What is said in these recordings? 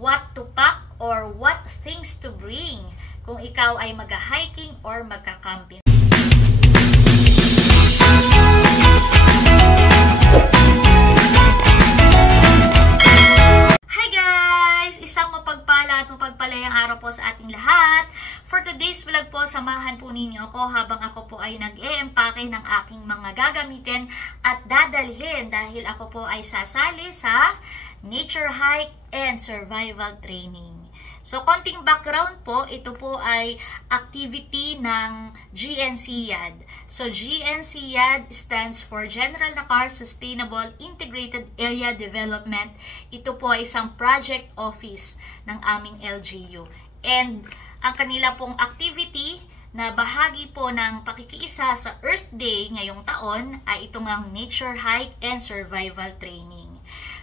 what to pack or what things to bring kung ikaw ay mag-hiking or magka-camping. Hi guys! Isang mapagpala at mapagpalayang araw po sa ating lahat. For today's vlog po, samahan po ninyo ako habang ako po ay nag-e-empake ng aking mga gagamitin at dadalhin dahil ako po ay sasali sa nature hike and survival training. So, konting background po, ito po ay activity ng GNCYAD. So, GNCYAD stands for General Nakar Sustainable Integrated Area Development. Ito po ay isang project office ng aming LGU. And ang kanila pong activity na bahagi po ng pakikiisa sa Earth Day ngayong taon ay itong ang Nature Hike and Survival Training.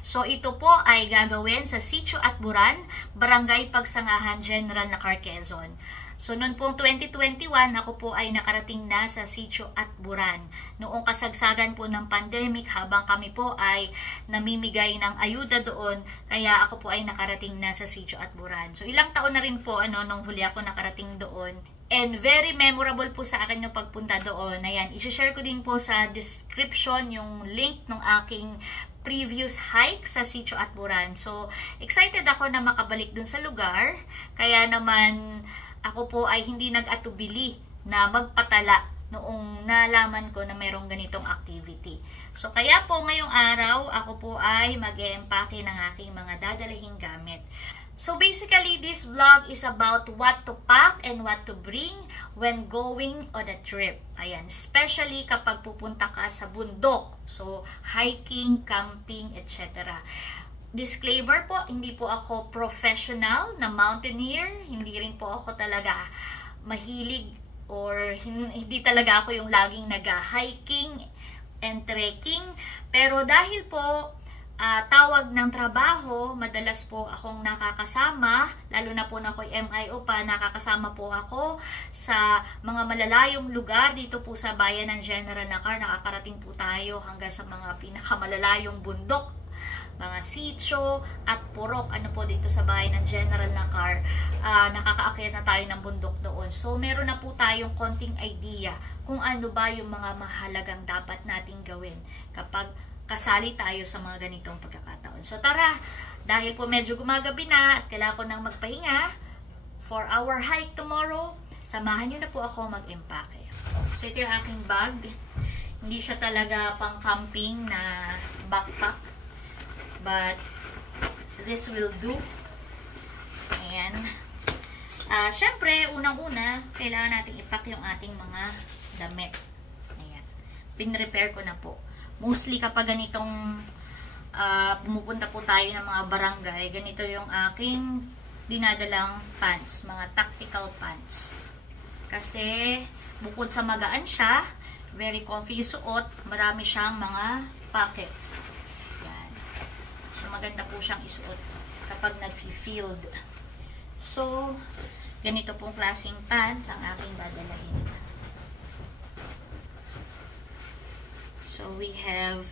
So, ito po ay gagawin sa Sitio Atburan, Barangay Pagsangahan, General Nakar, Quezon. So, noon pong 2021, ako po ay nakarating na sa Sitio Atburan. Noong kasagsagan po ng pandemic, habang kami po ay namimigay ng ayuda doon, kaya ako po ay nakarating na sa Sitio Atburan. So, ilang taon na rin po, nung huli ako nakarating doon. And very memorable po sa akin yung pagpunta doon. Ayan, isi-share ko din po sa description yung link ng aking previous hike sa Sitio Atburan. So, excited ako na makabalik dun sa lugar. Kaya naman, ako po ay hindi nag-atubili na magpatala noong nalaman ko na mayroong ganitong activity. So, kaya po ngayong araw, ako po ay mag-e-empake ng aking mga dadalahing gamit. So, basically, this vlog is about what to pack and what to bring when going on a trip. Ayan, especially kapag pupunta ka sa bundok. So, hiking, camping, etc. Disclaimer po, hindi po ako professional na mountaineer. Hindi rin po ako talaga mahilig or hindi talaga ako yung laging nag-hiking and trekking. Pero dahil po tawag ng trabaho, madalas po akong nakakasama, lalo na po na ako'y MIO pa, nakakasama po ako sa mga malalayong lugar dito po sa bayan ng General Nakar. Nakakarating po tayo hanggang sa mga pinakamalalayong bundok, mga sitio at purok, po dito sa bayan ng General Nakar. Nakakaakyat na tayo ng bundok doon. So, meron na po tayong konting idea kung ano ba yung mga mahalagang dapat nating gawin kapag kasali tayo sa mga ganitong pagkakataon. So tara, dahil po medyo gumagabi na at kailangan ko nang magpahinga for our hike tomorrow, samahan nyo na po ako mag-empake. So ito yung aking bag. Hindi siya talaga pang camping na backpack, but this will do. Ayan. Syempre, unang-una, kailangan natin ipack yung ating mga damit. Ayan. Pin-repair ko na po. Mostly kapag ganitong pumupunta po tayo ng mga barangay, ganito yung aking dinadalang pants, mga tactical pants. Kasi bukod sa magaan siya, very comfy suot, marami siyang mga pockets. Yan. So maganda po siyang isuot kapag nag-field. So, ganito pong klaseng pants ang aking dadalahin. So, we have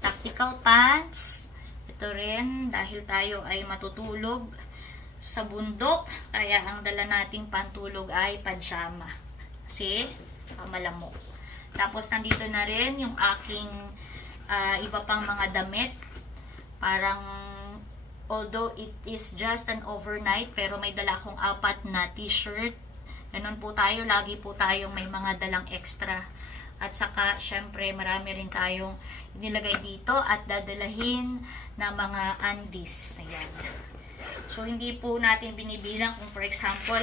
tactical pants. Ito rin, dahil tayo ay matutulog sa bundok, kaya ang dala nating pantulog ay pajama. Kasi, malamok. Tapos, nandito na rin yung aking iba pang mga damit. Parang, although it is just an overnight, pero may dala akong 4 na t-shirt. Ganun po tayo, lagi po tayong may mga dalang extra. At saka, syempre, marami rin tayong inilagay dito at dadalahin na mga undies. Ayan. So, hindi po natin binibilang kung for example,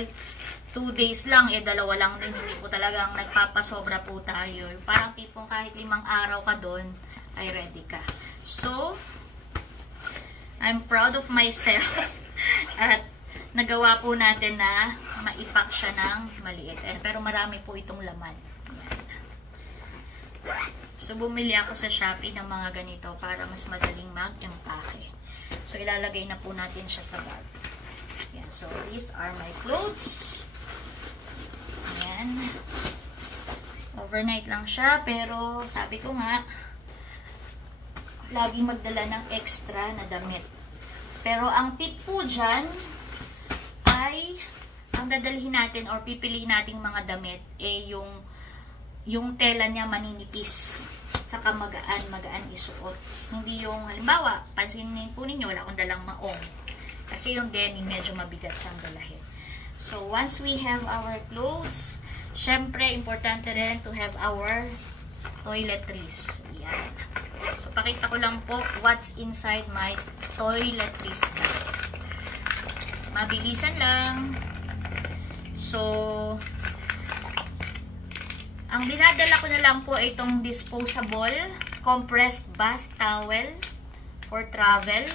2 days lang, dalawa lang din. Hindi po talagang nagpapasobra po tayo. Parang tipong kahit 5 araw ka doon, ay ready ka. So, I'm proud of myself. At nagawa po natin na maipak siya ng maliit. Pero marami po itong laman. So, bumili ako sa Shopee ng mga ganito para mas madaling mag-empake. So, ilalagay na po natin siya sa bag. Ayan. So, these are my clothes. Ayan. Overnight lang siya, pero sabi ko nga, laging magdala ng extra na damit. Pero ang tip po dyan ay ang dadalhin natin or pipiliin nating mga damit yung tela niya maninipis. Tsaka magaan isuot. Hindi yung halimbawa, pansinin po ninyo, wala akong dalang maong. Kasi yung denim medyo mabigat siyang dalahin. So, once we have our clothes, syempre, importante rin to have our toiletries. Ayan. So, pakita ko lang po what's inside my toiletries bag. Mabilisan lang. So, ang dinadala ko na lang po ay itong disposable compressed bath towel for travel.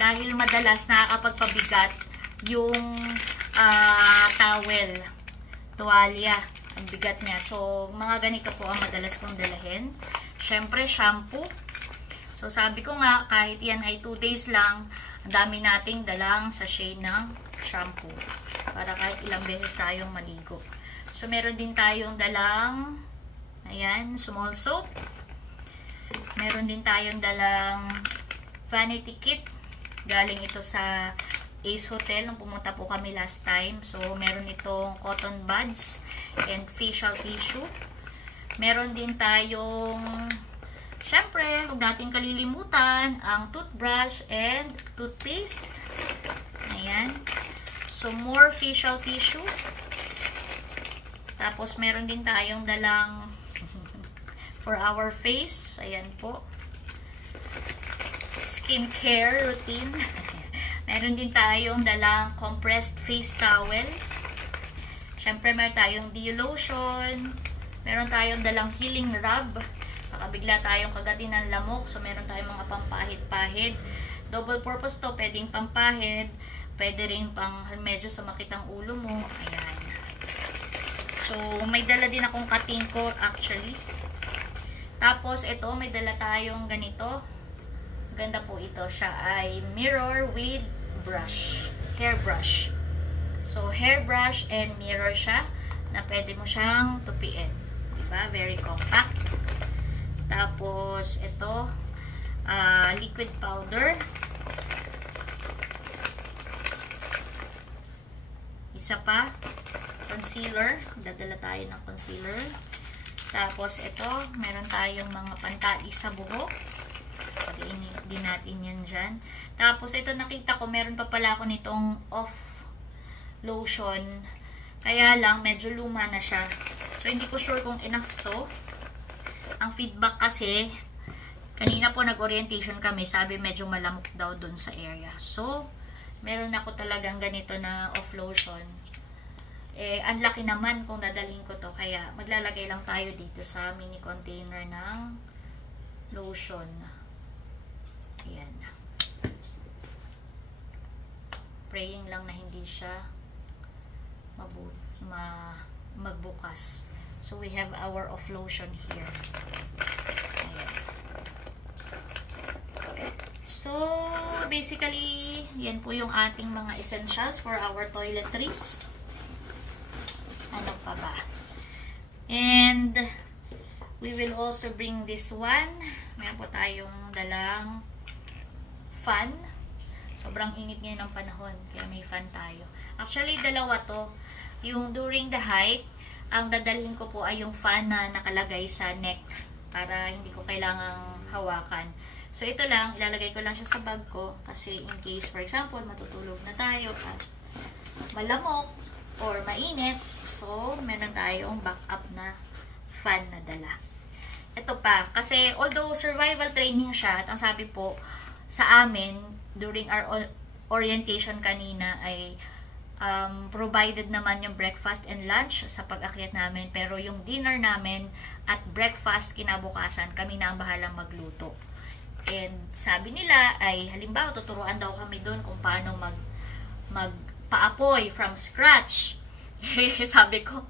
Dahil madalas nakakapagpabigat yung towel, tuwalya, ang bigat niya. So, mga ganito po ang madalas kong dalahin. Syempre, shampoo. So, sabi ko nga, kahit yan ay 2 days lang, ang dami nating dalang sachet ng shampoo. Para kahit ilang beses tayong maligo. So, meron din tayong dalang, ayan, small soap. Meron din tayong dalang vanity kit. Galing ito sa Ace Hotel nung pumunta po kami last time. So, meron itong cotton buds and facial tissue. Meron din tayong, syempre, huwag natin kalilimutan, ang toothbrush and toothpaste. Ayan. So, more facial tissue. Tapos, meron din tayong dalang for our face. Ayan po. Skincare routine. Meron din tayong dalang compressed face towel. Syempre, meron tayong lotion. Meron tayong dalang healing rub. Baka bigla tayong kagatin ng lamok. So, meron tayong mga pampahid-pahid. Double purpose to. Pwedeng pampahid. Pwede rin pang medyo sumakit ang ulo mo. Ayan. So, may dala din akong katingko actually. Tapos, ito, may dala tayong ganito. Ganda po ito. Siya ay mirror with brush. Hair brush. So, hair brush and mirror siya na pwede mo siyang tupiin. Diba? Very compact. Tapos, ito, liquid powder. Isa pa, concealer. Dadala tayo ng concealer. Tapos, ito, meron tayong mga pantali sa buhok. Pag-iinit din natin yan dyan. Tapos, ito nakita ko, meron pa pala ako nitong off lotion. Kaya lang, medyo luma na siya. So, hindi ko sure kung enough to. Ang feedback kasi, kanina po nag-orientation kami, sabi medyo malamok daw dun sa area. So, meron ako talagang ganito na off lotion. Ang laki naman kung dadalhin ko to. Kaya, maglalagay lang tayo dito sa mini container ng lotion. Ayan. Praying lang na hindi siya magbukas. So, we have our off lotion here. Ayan. So, basically, yan po yung ating mga essentials for our toiletries. Ano pa ba? And, we will also bring this one. Meron po tayong dalang fan. Sobrang init ngayon ng panahon, kaya may fan tayo. Actually, dalawa to. Yung during the hike, ang dadalhin ko po ay yung fan na nakalagay sa neck para hindi ko kailangang hawakan. So, ito lang, ilalagay ko lang siya sa bag ko kasi in case, for example, matutulog na tayo at malamok or mainit. So, meron tayong backup na fan na dala. Ito pa, kasi although survival training siya, at ang sabi po sa amin, during our orientation kanina ay provided naman yung breakfast and lunch sa pag-akyat namin. Pero yung dinner namin at breakfast kinabukasan, kami na ang bahalang magluto. And sabi nila ay halimbawa tuturuan daw kami doon kung paano magpaapoy from scratch. Sabi ko,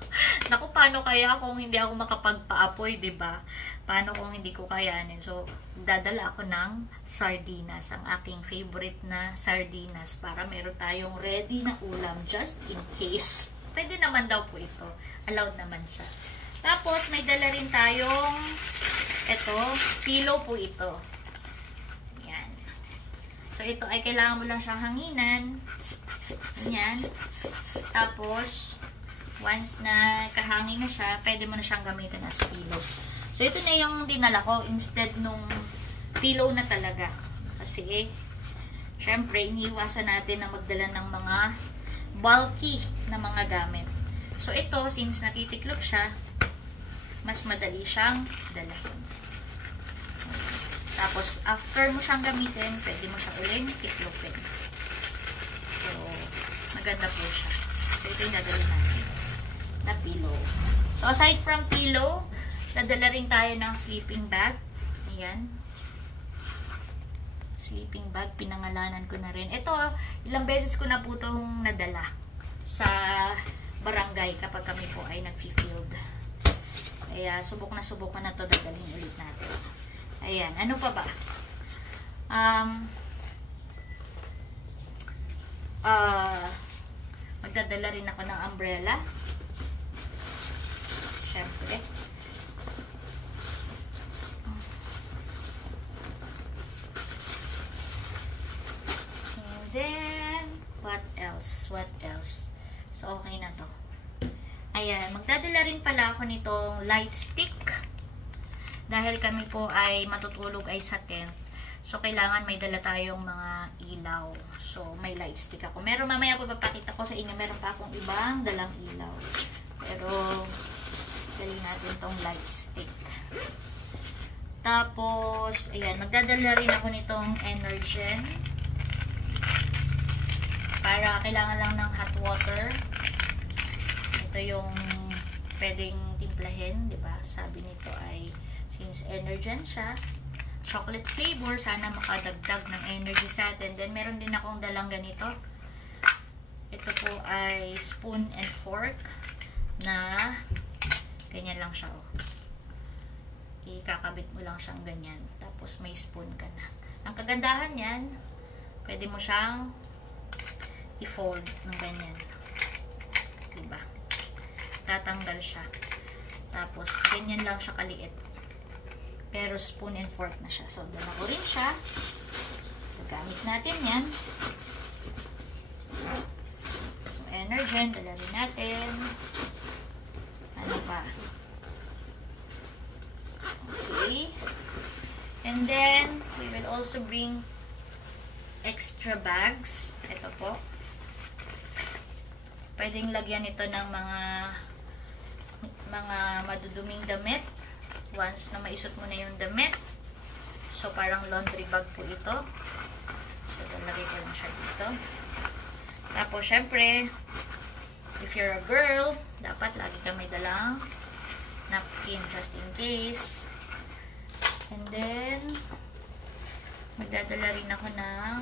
naku, paano kaya kung hindi ako makapagpaapoy, diba? Paano kung hindi ko kayanin? So, dadala ako ng sardinas, ang aking favorite na sardinas, para meron tayong ready na ulam just in case. Pwede naman daw po ito. Allowed naman siya. Tapos, may dala rin tayong pillow po ito. Yan. So, So, ito ay kailangan mo lang siyang hanginan. Ganyan. Tapos, once na kahangin na siya, pwede mo na siyang gamitin as pillow. So, ito na yung dinala ko instead nung pillow na talaga. Kasi, syempre, iniiwasan natin na magdala ng mga bulky na mga gamit. So, ito, since natitiklop siya, mas madali siyang dalahin. Tapos, after mo siyang gamitin, pwede mo siya uling tiklopin. So, maganda po siya. So, ito yung dadalhin natin na pillow. So, aside from pillow, dadala rin tayo ng sleeping bag. Ayan. Sleeping bag, pinangalanan ko na rin. Ito, ilang beses ko na po itong nadala sa barangay kapag kami po ay nag-field. Kaya, subok na to, dadalhin ulit natin. Ayan, ano pa ba? Magdadala rin ako ng umbrella. Siyempre. And then, what else? What else? So, okay na to. Ayan, magdadala rin pala ako nitong light stick. Dahil kami po ay matutulog ay sa tent. So, kailangan may dala tayong mga ilaw. So, may light stick ako. Meron mamaya po papakita ko sa inyo. Meron pa akong ibang dalang ilaw. Pero, dali natin tong light stick. Tapos, ayan, magdadala rin ako nitong Energen. Para kailangan lang ng hot water. Ito yung pwedeng timplahin, di ba? Sabi nito ay since Energen siya, chocolate flavor, sana makadagdag ng energy sa atin. Then, meron din akong dalang ganito. Ito po ay spoon and fork na ganyan lang siya, oh. Ikakabit mo lang siyang ganyan. Tapos, may spoon ka na. Ang kagandahan yan, pwede mo siyang i-fold ng ganyan. Diba? Tatanggal siya. Tapos, ganyan lang siya kaliit. Pero spoon and fork na siya. So, dala ko rin siya. Gagamit natin yan. So, Energen, dala rin natin. Ano pa? Okay. And then, we will also bring extra bags. Ito po. Pwedeng lagyan ito ng mga maduduming damit. Once na maisot mo na yung damit. So, parang laundry bag po ito. So, lagay ko lang siya dito. Tapos, syempre, if you're a girl, dapat lagi ka may dalang napkin just in case. And then, magdadala rin ako ng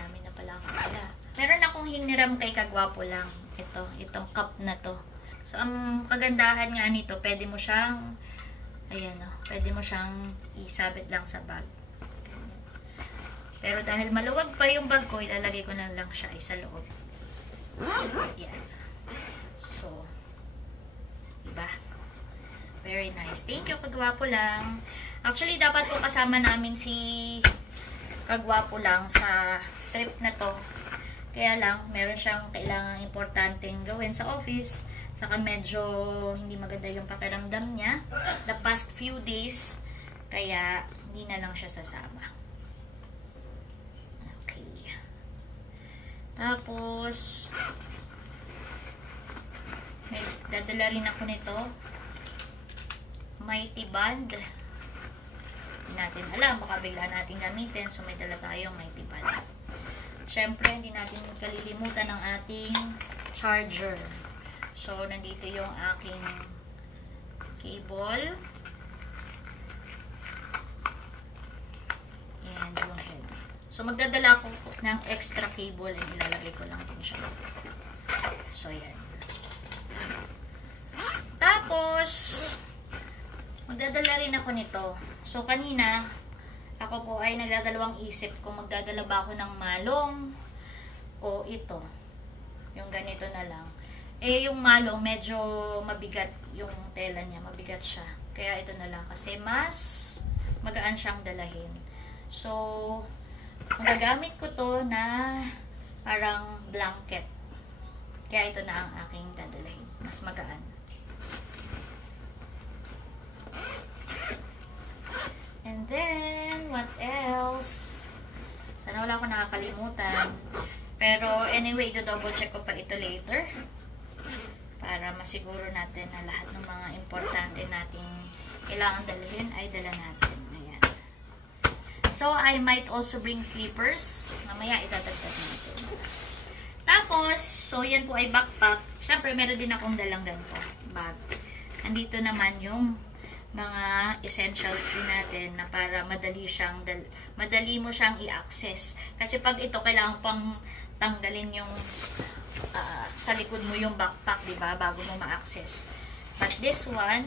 dami na pala ako pala. Meron akong hiniram kay Kagwapo lang. Itong cup na to. So, ang kagandahan nga nito, pwede mo siyang ayan, oh, pwede mo siyang isabit lang sa bag. Pero dahil maluwag pa yung bag ko, ilalagay ko na lang siya sa loob. Ayan. So, diba? Very nice. Thank you, Kagwapo lang. Actually, dapat po kasama namin si Kagwapo lang sa trip na to. Kaya lang, meron siyang kailangang importanteng gawin sa office. Saka medyo hindi maganda yung pakiramdam niya the past few days. Kaya, hindi na lang siya sasama. Okay. Tapos, may dadala rin ako nito. Mighty Band. Hindi natin alam. Baka bigla natin gamitin. So, may dala tayong Mighty Band. Siyempre, hindi natin kalilimutan ang ating charger. So, nandito yung aking cable. And yung head. So, magdadala ko ng extra cable and ilalagay ko lang din siya. So, yan. Tapos, magdadala rin ako nito. So, kanina, ako po ay nagdadalawang isip kung magdadala ba ako ng malong o ito. Yung ganito na lang. Eh, yung malong, medyo mabigat yung tela niya. Mabigat siya. Kaya ito na lang. Kasi mas magaan siyang dalahin. So, Ang gagamit ko to na parang blanket. Kaya ito na ang aking dadalhin. Mas magaan. And then, what else? Sana wala akong nakakalimutan. Pero anyway, double check ko pa ito later. Para masiguro natin na lahat ng mga importante nating kailangan dalhin ay dala natin. Ayan. So, I might also bring slippers. Mamaya itadagdag natin. Tapos, so yan po ay backpack. Siyempre, meron din akong dalang ganito. Bag. Andito naman yung mga essentials din natin na para madali mo siyang i-access. Kasi pag ito, kailangan pang tanggalin yung sa likod mo yung backpack, diba? Bago mo ma-access. But this one,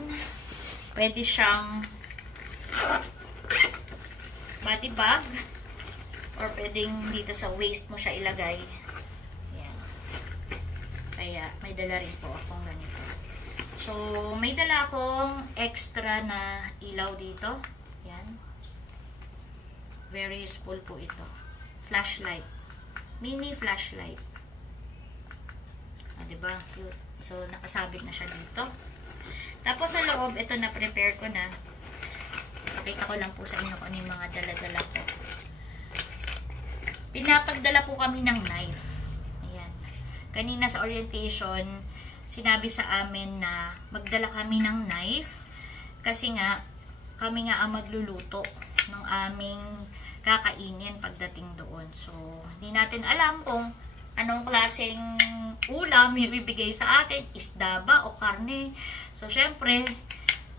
pwede siyang body bag or pwedeng dito sa waist mo siya ilagay. Yan. Kaya, may dala rin po akong ganito. So, may dala akong extra na ilaw dito. Yan. Very useful po ito. Flashlight. Mini flashlight. Diba? Cute. So, nakasabit na siya dito. Tapos, sa loob, ito na prepare ko na. Pakita ko lang po sa inyo kung ano yung mga dala-dala ko. Pinapagdala po kami ng knife. Ayan. Kanina sa orientation, sinabi sa amin na magdala kami ng knife kasi nga, kami nga ang magluluto ng aming kakainin pagdating doon. So, hindi natin alam kung anong klaseng ulam yung ibibigay sa atin, isda ba o karne. So, syempre,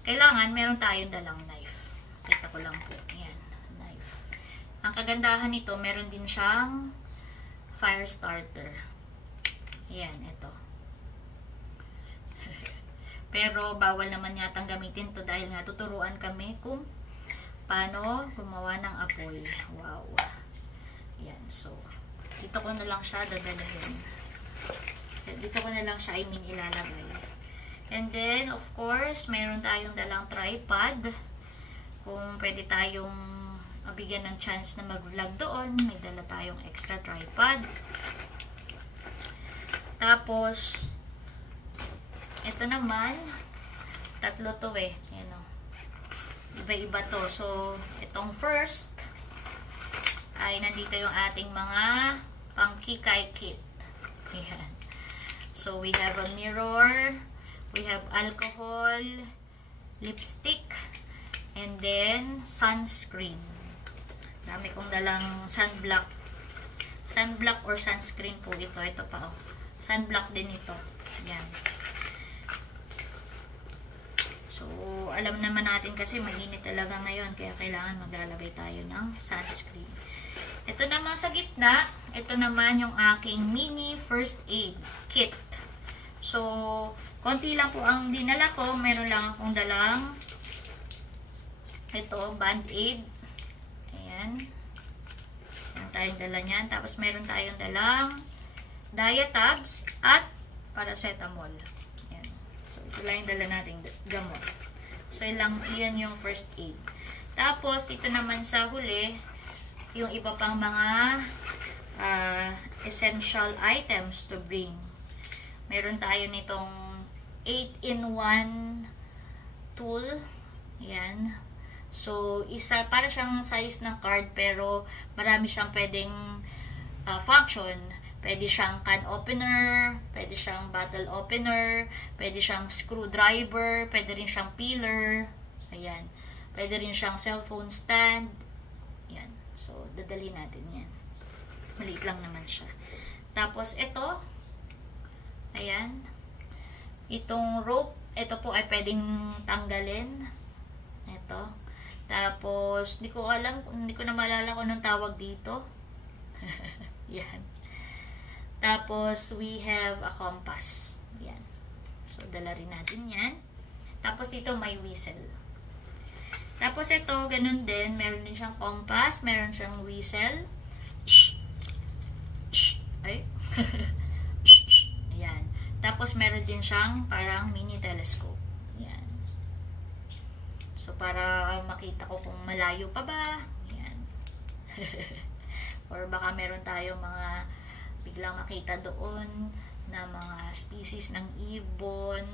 kailangan meron tayong dalang knife. Kita ko lang po. Ayan, knife. Ang kagandahan nito, meron din siyang fire starter. Ayan, ito. Pero, bawal naman yatang gamitin to dahil nga tuturuan kami kung paano gumawa ng apoy. Wow. Ayan, so, dito ko na lang siya dadalhin. Dito ko na lang siya ilalagay. And then, of course, mayroon tayong dalang tripod. Kung pwede tayong mabigyan ng chance na mag-vlog doon, may dala tayong extra tripod. Tapos, ito naman, tatlo to eh. Yan o. Iba-iba to. So, itong first, ay nandito yung ating mga pangkikay kit. Ayan. So, we have a mirror, we have alcohol, lipstick, and then sunscreen. Dami kong dalang sunblock. Sunblock or sunscreen po ito. Ito pa oh. Sunblock din ito. Ayan. So, alam naman natin kasi mainit talaga ngayon, kaya kailangan maglalagay tayo ng sunscreen. Ito naman sa gitna, ito naman yung aking mini first aid kit. So, konti lang po ang dinala ko. Meron lang akong dalang ito, band-aid. Ayan. Meron tayong dala niyan. Tapos meron tayong dalang diatabs at paracetamol. Ayan. So, ito lang yung dala nating gamot. So, yan yung first aid. Tapos, ito naman sa huli, yung iba pang mga essential items to bring. Meron tayo nitong 8-in-1 tool. Yan. So, para siyang size ng card pero marami siyang pwedeng function. Pwede siyang can opener, pwede siyang bottle opener, pwede siyang screwdriver, pwede rin siyang peeler. Ayan. Pwede rin siyang cellphone stand. Yan. So, dadali natin yan. Maliit lang naman siya. Tapos, ito. Ayan. Itong rope, ito po ay pwedeng tanggalin. Ito. Tapos, hindi ko na maalala kung anong tawag dito. Yan. Tapos, we have a compass. Yan. So, dala rin natin yan. Tapos, dito may whistle. Tapos ito, ganun din. Meron din siyang compass. Meron siyang whistle. Ay. Ayan. Tapos meron din siyang parang mini telescope. Ayan. So, para makita ko kung malayo pa ba. Ayan. Or baka meron tayong mga biglang makita doon na mga species ng ibon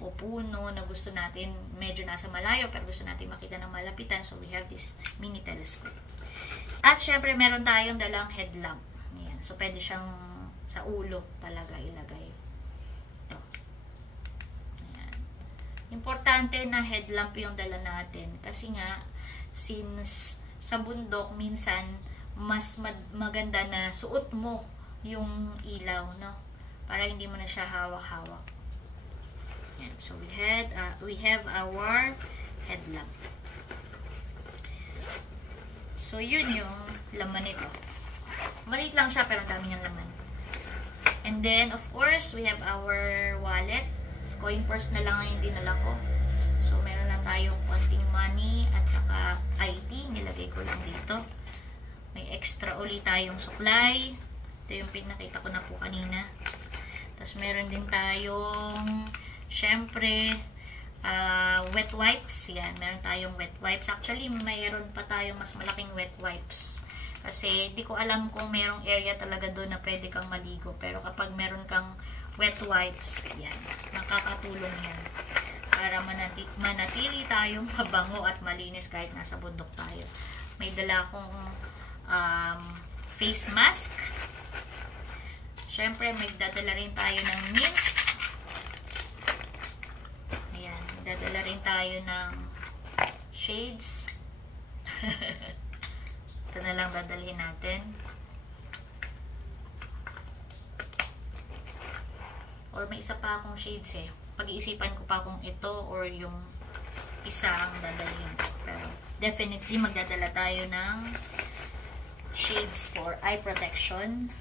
o puno na gusto natin, medyo nasa malayo pero gusto natin makita ng malapitan. So we have this mini telescope. At syempre meron tayong dalang headlamp. Ayan. So pwede siyang sa ulo talaga ilagay. Ito. Ayan. Importante na headlamp yung dala natin kasi nga since sa bundok minsan mas maganda na suot mo yung ilaw, no? Para hindi mo na siya hawak-hawak. Yan. So we have our headlamp. So yun yung laman nito. Maliit lang siya pero dami niyang laman. And then of course we have our wallet. Coin purse na lang yung dinala ko. So meron lang tayong konting money at saka ID. Nilagay ko lang dito. May extra ulit tayong supply. Ito yung pinakita ko na po kanina. Tapos meron din tayong syempre wet wipes. Yan, meron tayong wet wipes. Actually, mayroon pa tayong mas malaking wet wipes. Kasi di ko alam kung merong area talaga doon na pwede kang maligo. Pero kapag meron kang wet wipes, yan, nakakatulong yan. Para manatili tayong mabango at malinis kahit nasa bundok tayo. May dala akong face mask. Syempre, may dadala rin tayo ng mint. Ayan, dadala rin tayo ng shades. Ito na lang dadalhin natin. Or may isa pa akong shades eh. Pag-iisipan ko pa kung ito or yung isa ang dadalhin. Pero definitely magdadala tayo ng shades for eye protection.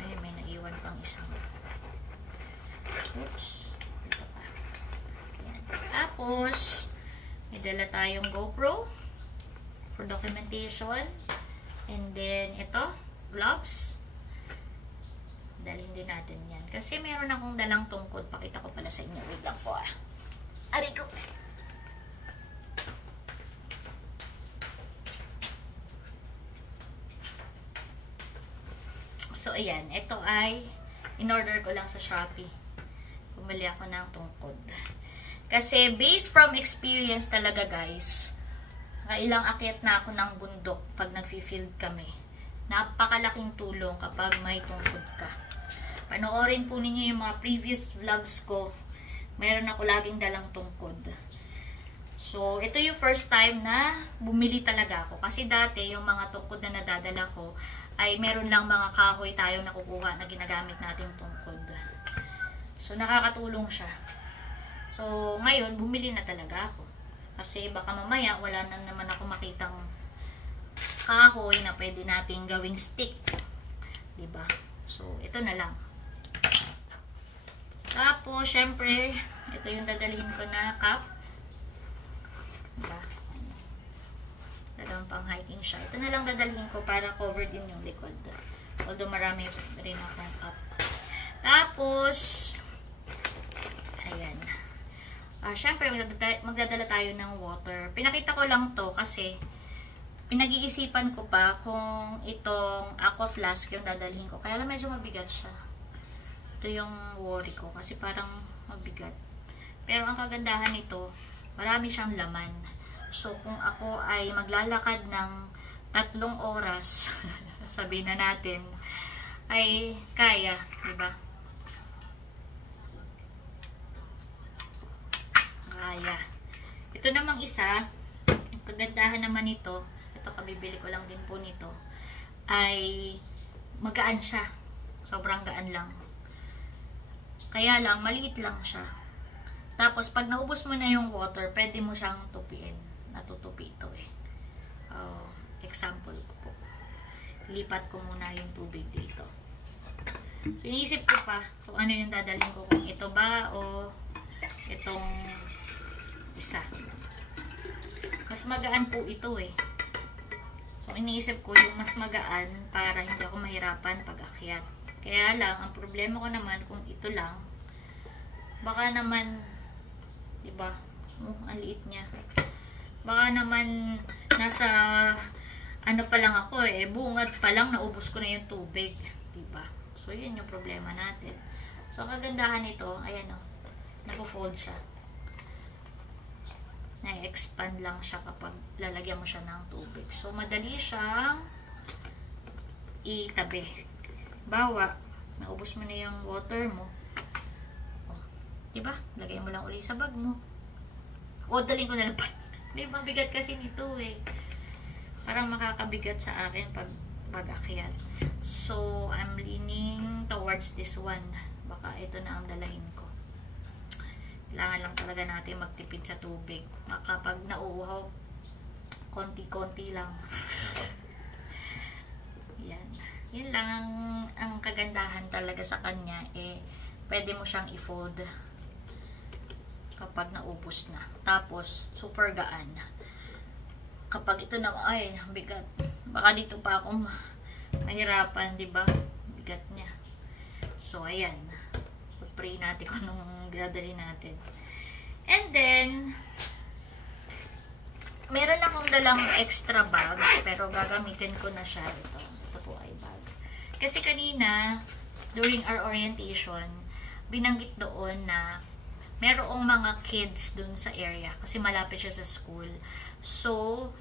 Ay, may naiwan pang isang. Oops. Ito pa. Ayan. Tapos, may dala tayong GoPro for documentation. And then, ito, gloves. Dalhin din natin yan. Kasi meron akong dalang tungkod. Pakita ko pala sa inyo. Wait lang po ah. Aray ko. So, ayan. Ito ay in-order ko lang sa Shopee. Bumili ako ng tungkod. Kasi, based from experience talaga, guys, ilang akyat na ako ng bundok pag nag-field kami. Napakalaking tulong kapag may tungkod ka. Panoorin po ninyo yung mga previous vlogs ko. Meron ako laging dalang tungkod. So, ito yung first time na bumili talaga ako. Kasi dati, yung mga tungkod na nadadala ko, ay meron lang mga kahoy tayo nakukuha na ginagamit nating tungkod. So, nakakatulong siya. So, ngayon, bumili na talaga ako. Kasi baka mamaya, wala na naman ako makitang kahoy na pwede nating gawing stick. Diba? So, ito na lang. Tapos, syempre, ito yung dadalhin ko na cup. Diba? Talagang pang hiking siya. Ito na lang dadalhin ko para covered din yung likod. Although marami rin akong cup. Tapos, ayan. Syempre, magdadala tayo ng water. Pinakita ko lang to kasi pinag-iisipan ko pa kung itong aqua flask yung dadalhin ko. Kaya lang medyo mabigat siya. Ito yung worry ko kasi parang mabigat. Pero ang kagandahan nito, marami siyang laman. So, kung ako ay maglalakad ng 3 oras, sabihin na natin, ay kaya, diba? Kaya. Ito namang isa, ang kagandahan naman nito, ito kabibili ko lang din po nito, ay magaan siya. Sobrang gaan lang. Kaya lang, maliit lang siya. Tapos, pag naubos mo na yung water, pwede mo siyang tupiin. Natutupi ito eh. Example ko po. Lipat ko muna yung tubig dito. So, iniisip ko pa kung ano yung dadalhin ko. Kung ito ba o itong isa. Mas magaan po ito eh. So, iniisip ko yung mas magaan para hindi ako mahirapan pag-akyat. Kaya lang, ang problema ko naman kung ito lang, baka naman, diba, ang liit niya. Baka naman nasa ano pa lang ako bungad pa lang, naubos ko na yung tubig. Diba? So, yun yung problema natin. So, kagandahan nito, ayan o, nako-fold siya. Na-expand lang siya kapag lalagyan mo siya ng tubig. So, madali siyang itabi. Bawa, naubos mo na yung water mo. O, diba? Lagay mo lang ulit sa bag mo. O, dalhin ko na lang pa. Hindi, mabigat kasi nito Parang makakabigat sa akin pag akyat. So, I'm leaning towards this one. Baka ito na ang dalahin ko. Kailangan lang talaga natin magtipid sa tubig. Kapag nauuhaw, konti-konti lang. Yan. Yan lang ang kagandahan talaga sa kanya. Pwede mo siyang i-fold kapag naubos na. Tapos, super gaan. Kapag ito na, ay, bigat. Baka dito pa ako mahirapan, diba? Bigat niya. So, ayan. Pag-pray natin kung anong dadali natin. And then, meron akong dalang extra bag, pero gagamitin ko na siya. Ito po ay bag. Kasi kanina, during our orientation, binanggit doon na merong mga kids dun sa area. Kasi malapit siya sa school. So,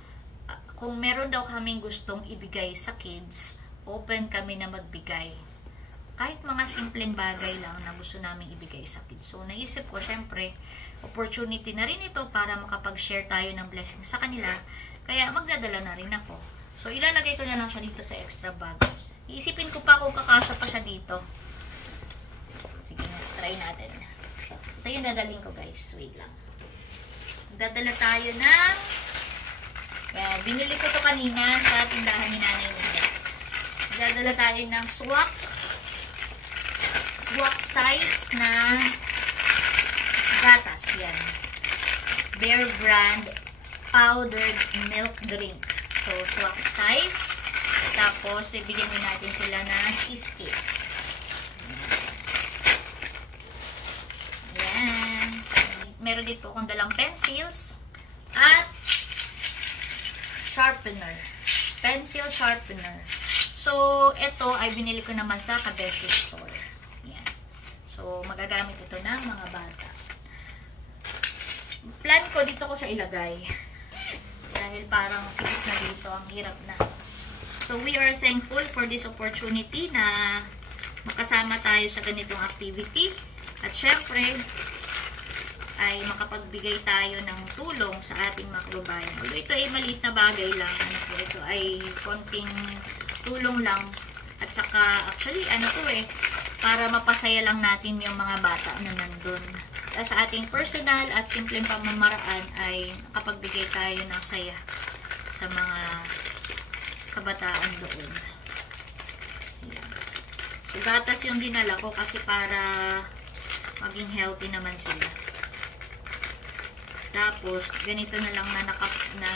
kung meron daw kaming gustong ibigay sa kids, open kami na magbigay. Kahit mga simpleng bagay lang na gusto namin ibigay sa kids. So, naisip ko, syempre, opportunity na rin ito para makapag-share tayo ng blessing sa kanila. Kaya, magdadala na rin ako. So, ilalagay ko na lang siya dito sa extra bag. Iisipin ko pa kung kakasya pa siya dito. Sige na, try natin. Ito yung dadalhin ko, guys. Wait lang. Magdadala tayo ng... Kaya, binili ko to kanina sa tindahan ni Nanay Nida. Magdadala tayo ng swak size na gatas. Yan. Bear brand powdered milk drink. So, swak size. Tapos, ibigyan din natin sila ng cheesecake. Yan. Meron dito akong dalang pencils at sharpener. Pencil sharpener. So, ito ay binili ko naman sa Kabeshi store. So, magagamit ito ng mga bata. Plan ko, dito ko siya ilagay. Dahil parang sikip na dito, ang hirap na. So, we are thankful for this opportunity na makasama tayo sa ganitong activity. At syempre, ay makapagbigay tayo ng tulong sa ating mga kababayan. Although ito ay maliit na bagay lang. Ito ay konting tulong lang. At saka, actually, para mapasaya lang natin yung mga bata na nandun. Sa ating personal at simpleng pamamaraan ay nakapagbigay tayo ng saya sa mga kabataan doon. Ayan. So, gatas yung dinala ko kasi para maging healthy naman sila. Tapos, ganito na lang na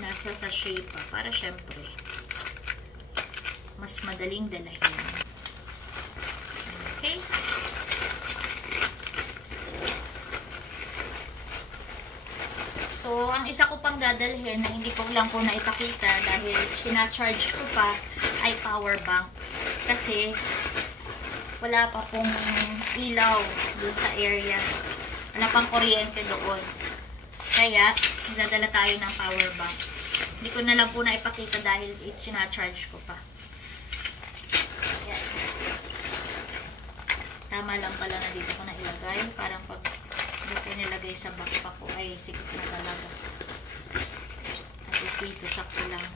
nasa sa shape para syempre mas madaling dalahin. Okay? So, ang isa ko pang dadalhin na hindi ko lang po naipakita dahil sinacharge ko pa ay power bank. Kasi, wala pa pong ilaw dun sa area. Wala pang kuryente doon. Kaya, dadala tayo ng power bank. Hindi ko na lang po naipakita dahil sinacharge ko pa. Ayan. Tama lang pala na dito ko na ilagay. Parang pag dito nilagay sa backpack ko ay sikip na talaga. At least dito sakto lang.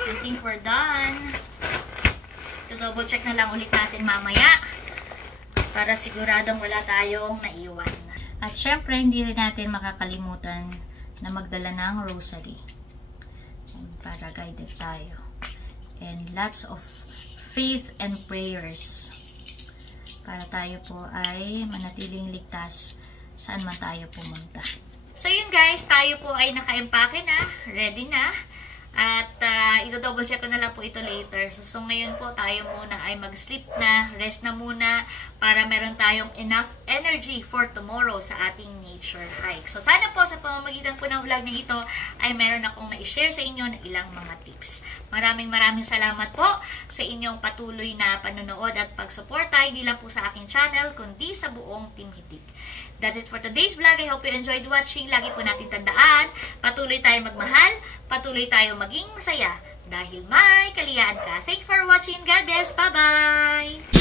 I think we're done. Double check na lang ulit natin mamaya para siguradong wala tayong naiwan. At syempre, hindi rin natin makakalimutan na magdala ng rosary para guided tayo. And lots of faith and prayers para tayo po ay manatiling ligtas saan man tayo pumunta. So yun guys, tayo po ay naka-empake na, ready na. At i-double check ko na lang po ito later. So ngayon po tayo muna ay mag-sleep na, rest na muna para meron tayong enough energy for tomorrow sa ating nature hike. So sana po sa pamamagitan po ng vlog na ito ay meron akong na-share sa inyo ng ilang mga tips. Maraming salamat po sa inyong patuloy na panonood at pagsuporta, hindi lang po sa aking channel, kundi sa buong Team Hitik. That's it for today's vlog. I hope you enjoyed watching. Lagi po natin tandaan, patuloy tayo magmahal, patuloy tayo maging masaya, dahil may kaliyaan ka. Thank you for watching. God bless. Bye-bye!